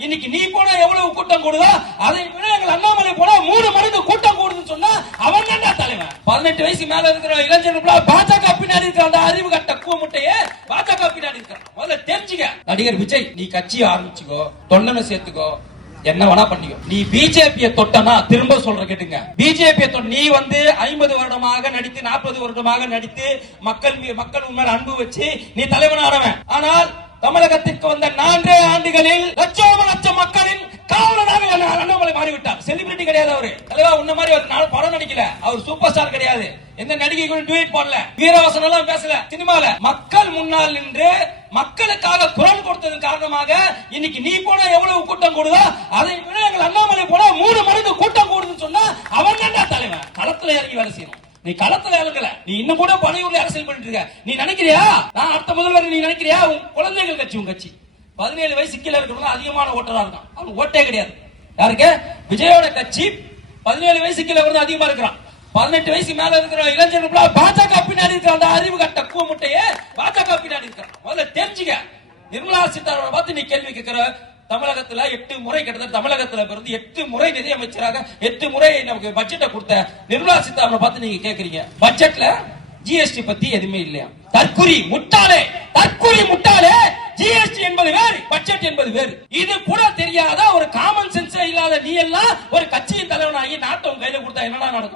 இன்னைக்கு நீ போனா எவ்வளவு கூட்டம் கூடுதோ அதை விட எங்கள் அண்ணாமலை போனா 3 மடங்கு கூட்டம் கூடுதுன்னு சொன்னா அவன் தான் தலைவன். 18 வயசு மேல இருக்கிற இளைஞர்கள் பாஜக பின்னாடி இருக்கிற அந்த அறிவு கட்ட கூமுட்டையே பாஜக பின்னாடி இருக்கிறான். முதல்ல தெரிஞ்சுக்க. நடிகர் விஜய், நீ கட்சியை ஆரம்பிச்சுக்கோ, தொண்டனை சேர்த்துக்கோ, என்ன வேணா பண்ணிக்கோ. நீ பிஜேபியை தொட்டனா, திரும்ப சொல்ற கேட்டுங்க, பிஜேபியை தொட்ட நீ 50 வருடமாக நடித்து 40 வருடமாக நடித்து மக்கள் உண்மையான அன்பு வச்சு நீ தலைவனானவன். ஆனால் தமிழகத்திற்கு வந்த 4 ஆண்டுகளில் லட்சம் மக்களின் காவலனாக அண்ணாமலை மாறிவிட்டார். செலிபிரிட்டி கிடையாது அவரு. தலைவா உன்ன மாதிரி ஒரு நாள் படம் நடிக்கல, அவர் சூப்பர் ஸ்டார் கிடையாது, எந்த நடிகைகளும் ட்வீட் போடல, வீரவசனம் எல்லாம் பேசல, சினிமால மக்கள் முன்னால் நின்று மக்களுக்காக குரல் கொடுத்ததன் காரணமாக இன்னைக்கு நீ போனா எவ்வளவு கூட்டம் கூடுதோ அதை விட எங்கள் அண்ணாமலை போனா 3 மடங்கு கூட்டம் கூடுதுன்னு சொன்னா அவன் தான் தலைவன். களத்துல இறங்கி வேலை செய்யணும். நீ களத்துல இறங்கல, நீ இன்னும் கூட பனையூர்ல அரசியல் பண்ணிட்டு இருக்க. நீ நினைக்கிறியா நான் அடுத்த முதல்வர்? நீ நினைக்கிறியா? உன் குழந்தைகள் கட்சி, உன் கட்சி 17 வயசு கீழே இருக்கிறவங்க அதிகமான ஓட்டரா இருக்கான். அவன் ஓட்டே கிடையாது. யாருக்கு? விஜயோட கட்சி 17 வயசு கீழே வந்து அதிகமா இருக்கிறான். 18 வயசு மேல இருக்கிற இளைஞர்கள் பாஜக பின்னாடி இருக்கிற அந்த அறிவு கட்ட கூமுட்டையே பாஜக பின்னாடி இருக்கிறான். முதல்ல தெரிஞ்சுக்க. நிர்மலா சீதாராமன் பார்த்து நீ கேள்வி கேட்கிற. தமிழகத்துல 8 முறை, கிட்டத்தட்ட தமிழகத்துல இருந்து 8 முறை நிதியமைச்சராக 8 முறை நமக்கு பட்ஜெட்டை கொடுத்த நிர்மலா சீதாராமனை பார்த்து நீங்க கேக்குறீங்க, பட்ஜெட்ல ஜிஎஸ்டி பத்தி எதுவுமே இல்லையா? தற்குறி முட்டாளே, ஜிஎஸ்டி என்பது வேறு, பட்ஜெட் என்பது வேறு. இது கூட தெரியாத ஒரு காமன் சென்ஸ் இல்லாத நீ எல்லாம் ஒரு கட்சியின் தலைவனாகி நாட்டை கையில கொடுத்தா என்னடா நடக்கும்?